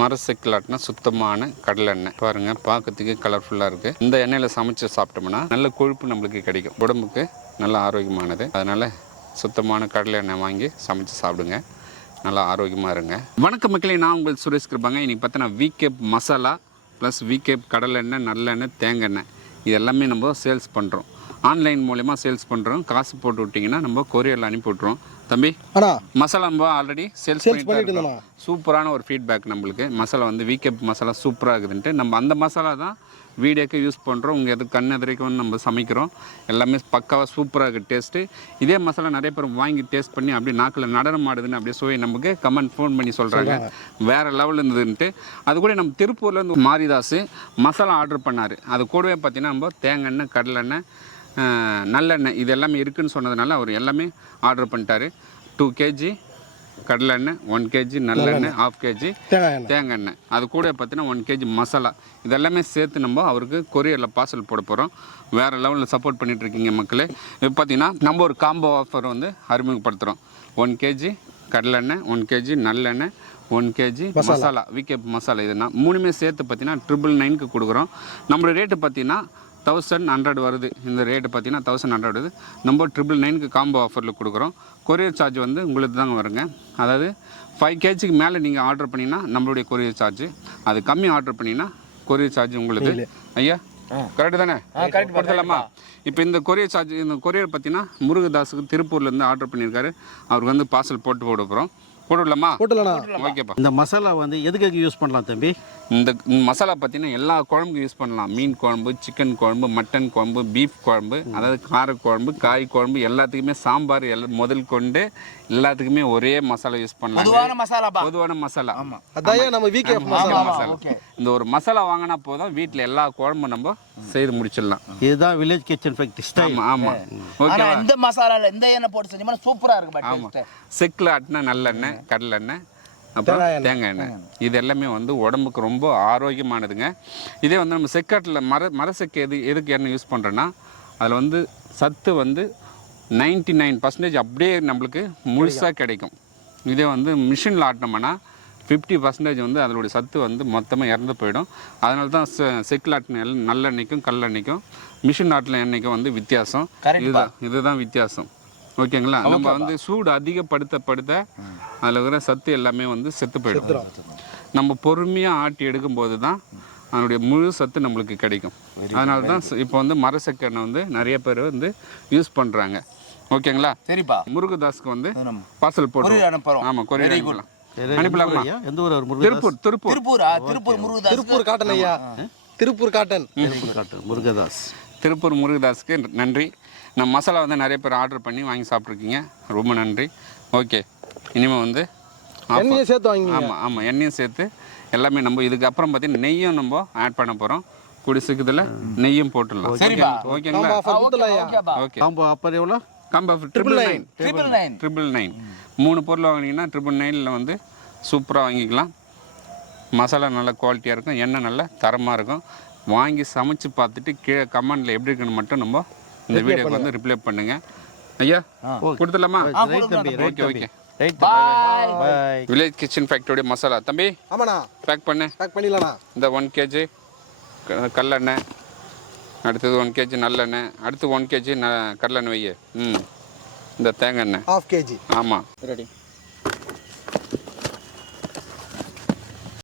மரசெக்கிலாட்டினா சுத்தமான கடலெண்ணெய். பாருங்கள் பார்க்கறதுக்கு கலர்ஃபுல்லாக இருக்குது இந்த எண்ணெயில் சமைச்சு சாப்பிட்டோம்னா நல்ல கொழுப்பு நம்மளுக்கு கிடைக்கும். உடம்புக்கு நல்ல ஆரோக்கியமானது. அதனால் சுத்தமான கடலை எண்ணெய் வாங்கி சமைச்சு சாப்பிடுங்க. நல்லா ஆரோக்கியமாக இருங்க. வணக்க மக்களே நான் உங்கள் சுரேஷ் கிருப்பாங்க இன்றைக்கி பார்த்தோன்னா வீகேப் மசாலா ப்ளஸ் வீகேப் கடலெண்ணெய் நல்லெண்ணெய் தேங்காய் எண்ணெய் இது எல்லாமே நம்ம சேல்ஸ் பண்ணுறோம் ஆன்லைன் மூலயமா சேல்ஸ் பண்ணுறோம் காசு போட்டு விட்டிங்கன்னா நம்ம கொரியரில் அனுப்பி விட்ருவோம் தம்பி மசாலா நம்ம ஆல்ரெடி சேல்ஸ் பண்ணிட்டு. சூப்பரான ஒரு ஃபீட்பேக் நம்மளுக்கு. மசாலா வந்து விகேப் மசாலா சூப்பராக இருக்குதுன்ட்டு. நம்ம அந்த மசாலா தான் வீடியோக்கு யூஸ் பண்ணுறோம் உங்கள் எது கண் எதிரைக்கும் நம்ம சமைக்கிறோம். எல்லாமே பக்காவாக சூப்பராக இருக்குது டேஸ்ட்டு இதே மசாலா நிறைய பேர் வாங்கி டேஸ்ட் பண்ணி அப்படியே நாக்கில் நடனம் ஆடுதுன்னு அப்படியே சுவை நமக்கு கமெண்ட் ஃபோன் பண்ணி சொல்கிறாங்க வேறு லெவலில் இருந்ததுன்ட்டு. அது கூட நம்ம திருப்பூர்லேருந்து மாரிதாஸ் மசாலா ஆர்டர் பண்ணார். அது கூடவே பார்த்தீங்கன்னா நம்ம தேங்காய் எண்ணெய் கடலெண்ணெய் நல்லெண்ணெய். இது எல்லாமே இருக்குன்னு சொன்னதுனால அவர் எல்லாமே ஆர்டர் பண்ணிட்டாரு. டூ கேஜி கடலெண்ணெய் ஒன் கேஜி நல்லெண்ணெய் ஆஃப் கேஜி தேங்காய் எண்ணெய். அது கூட பார்த்தீங்கன்னா ஒன் கேஜி மசாலா. இதெல்லாமே சேர்த்து நம்ம அவருக்கு கொரியரில் பார்சல் போட போகிறோம் வேறு லெவலில் சப்போர்ட் பண்ணிட்டு இருக்கீங்க மக்களே. இப்போ பார்த்தீங்கன்னா நம்ம ஒரு காம்போ ஆஃபர் வந்து அறிமுகப்படுத்துகிறோம் ஒன் கேஜி கடலெண்ணெய் ஒன் கேஜி நல்லெண்ணெய் ஒன் கேஜி மசாலா. விகேப் மசாலா. இதுனா மூணுமே சேர்த்து பார்த்தீங்கன்னா ட்ரிபிள் நைனுக்கு கொடுக்குறோம். நம்மளோட ரேட்டு பார்த்தீங்கன்னா தௌசண்ட் ஹண்ட்ரட் வருது. இந்த ரேட்டு பார்த்தீங்கன்னா தௌசண்ட் ஹண்ட்ரட் வருது. நம்ம ட்ரிபிள் நைனுக்கு காம்போ ஆஃபரில் கொடுக்குறோம். கொரியர் சார்ஜ் வந்து உங்களுக்கு தாங்க வருங்க. அதாவது ஃபைவ் கேஜிக்கு மேலே நீங்கள் ஆர்டர் பண்ணிங்கன்னா நம்மளுடைய கொரியர் சார்ஜ் அது கம்மி ஆர்டர் பண்ணிங்கன்னா கொரியர் சார்ஜ் உங்களுக்கு. ஐயா கரெக்டு தானே? கொடுத்துடலாமா? இப்போ இந்த கொரியர் சார்ஜ் இந்த கொரியர் பார்த்தீங்கன்னா முருகதாஸுக்கு திருப்பூர்லேருந்து ஆர்டர் பண்ணியிருக்காரு. அவருக்கு வந்து பார்சல் போட்டு போட போகிறோம் போட்டு விடலாமா போட்டுலண்ணா ஓகேப்பா. இந்த மசாலா வந்து எதுக்கு யூஸ் பண்ணலாம் தம்பி? இந்த மசாலா பார்த்தீங்கன்னா எல்லா குழம்புக்கும் யூஸ் பண்ணலாம். மீன் குழம்பு சிக்கன் குழம்பு மட்டன் குழம்பு பீஃப் குழம்பு அதாவது கார குழம்பு காய் குழம்பு எல்லாத்துக்குமே சாம்பார் எல்லாம் முதல் கொண்டு எல்லாத்துக்குமே ஒரே மசாலா யூஸ் பண்ணலாம். பொதுவான மசாலா பா பொதுவான மசாலா. அதான் நம்ம வீக்கே மசாலா. மசாலா இந்த ஒரு மசாலா வாங்கினா போதும் வீட்டில் எல்லா குழம்பும் நம்ம செய்து முடிச்சிடலாம். இதுதான் வில்லேஜ் கிச்சன் ஃபேக்ட் ஸ்டைல் ஆமாம் ஆமாம் ஓகேவா? இந்த மசாலால இந்த எண்ணெய் போட்டு செஞ்சோம்னா சூப்பரா இருக்கு பட் ஆமாம் செக்கில் ஆட்டினா நல்லெண்ணெய் கடலெண்ணெய் அப்புறம் தேங்காய் எண்ணெய். இது எல்லாமே வந்து உடம்புக்கு ரொம்ப ஆரோக்கியமானதுங்க. இதே வந்து நம்ம செக்காட்டில் மர மரசெக்கு எது எதுக்கு எண்ணெய் யூஸ் பண்ணுறோன்னா அதில் வந்து சத்து வந்து நைன்டி நைன் பர்சன்டேஜ் அப்படியே நம்மளுக்கு முழுசாக கிடைக்கும். இதே வந்து மிஷினில் ஆட்டினோம்னா ஃபிஃப்டி பர்சன்டேஜ் வந்து அதனுடைய சத்து வந்து மொத்தமாக இறந்து போயிடும். அதனால தான் செக்கில் ஆட்டின நல்லெண்ணெய்க்கும் கல்லெண்ணெய்க்கும் மிஷின் ஆட்டின எண்ணெய்க்கும் வந்து வித்தியாசம். இதுதான் இதுதான் வித்தியாசம். ஓகேங்களா? நம்ம வந்து சூடு அதிகப்படுத்த படுத்த அதில் இருக்கிற சத்து எல்லாமே வந்து செத்து போயிடும் நம்ம பொறுமையாக ஆட்டி எடுக்கும்போது தான் அதனுடைய முழு சத்து நம்மளுக்கு கிடைக்கும். அதனால தான் இப்போ வந்து மரசெக்கெண்ணெய் வந்து நிறைய பேர் வந்து யூஸ் பண்ணுறாங்க ஓகேங்களா? சரிப்பா. முருகதாஸ்க்கு வந்து பார்சல் போட்டு கொரியர் அனுப்புறோம். ஆமாம் கொரியர் அனுப்பலாம். எந்த அனுப்பலாமா? ஊர் ஐயா? எந்த ஊர் அவர் முருகதாஸ்? திருப்பூர் திருப்பூர். திருப்பூரா? திருப்பூர் முருகதாஸ் திருப்பூர் காட்டன் ஐயா. திருப்பூர் காட்டன். திருப்பூர் காட்டு முருகதாஸ். திருப்பூர் முருகதாஸ்க்கு நன்றி. நம்ம மசாலா வந்து நிறைய பேர் ஆர்டர் பண்ணி வாங்கி சாப்பிட்ருக்கீங்க ரொம்ப நன்றி. ஓகே இனிமேல் வந்து எண்ணெயை சேர்த்து வாங்கி ஆமாம் ஆமாம் எண்ணெயும் சேர்த்து எல்லாமே நம்ம இதுக்கு அப்புறம் பார்த்தீங்கன்னா நெய்யும் நம்ம ஆட் பண்ண போகிறோம் கூடி சீக்கிரத்தில் நெய்யும் போட்டுடலாம். சரிப்பா. ஓகேங்களா ஓகே காம்போ அப்பர் எவ்வளோ? Combo triple nine triple nine triple nine மூணு பொருள் வாங்கினீங்கன்னா ட்ரிபிள் நைனில் வந்து சூப்பராக வாங்கிக்கலாம். மசாலா நல்ல குவாலிட்டியாக இருக்கும். எண்ணெய் நல்ல தரமாக இருக்கும். வாங்கி சமைச்சு பார்த்துட்டு கீழே கமெண்டில் எப்படி இருக்குன்னு மட்டும் நம்ம இந்த வீடியோக்கு வந்து ரிப்ளை பண்ணுங்க. ஐயா கொடுத்துடலாமா? ரைட் தம்பி. Right okay okay village kitchen ஃபேக்டரியோட masala தம்பி ஆமாண்ணா. பேக் பண்ணு. பேக் பண்ணிடலாண்ணா. இந்த ஒன் கேஜி கல்லெண்ணெய். அடுத்தது ஒன் கேஜி நல்லெண்ணெய். அடுத்து ஒன் கேஜி ந கடலெண்ணெய் வை ம். இந்த தேங்காய் எண்ணெய். ஹாஃப் கேஜி ஆமாம் ரெடி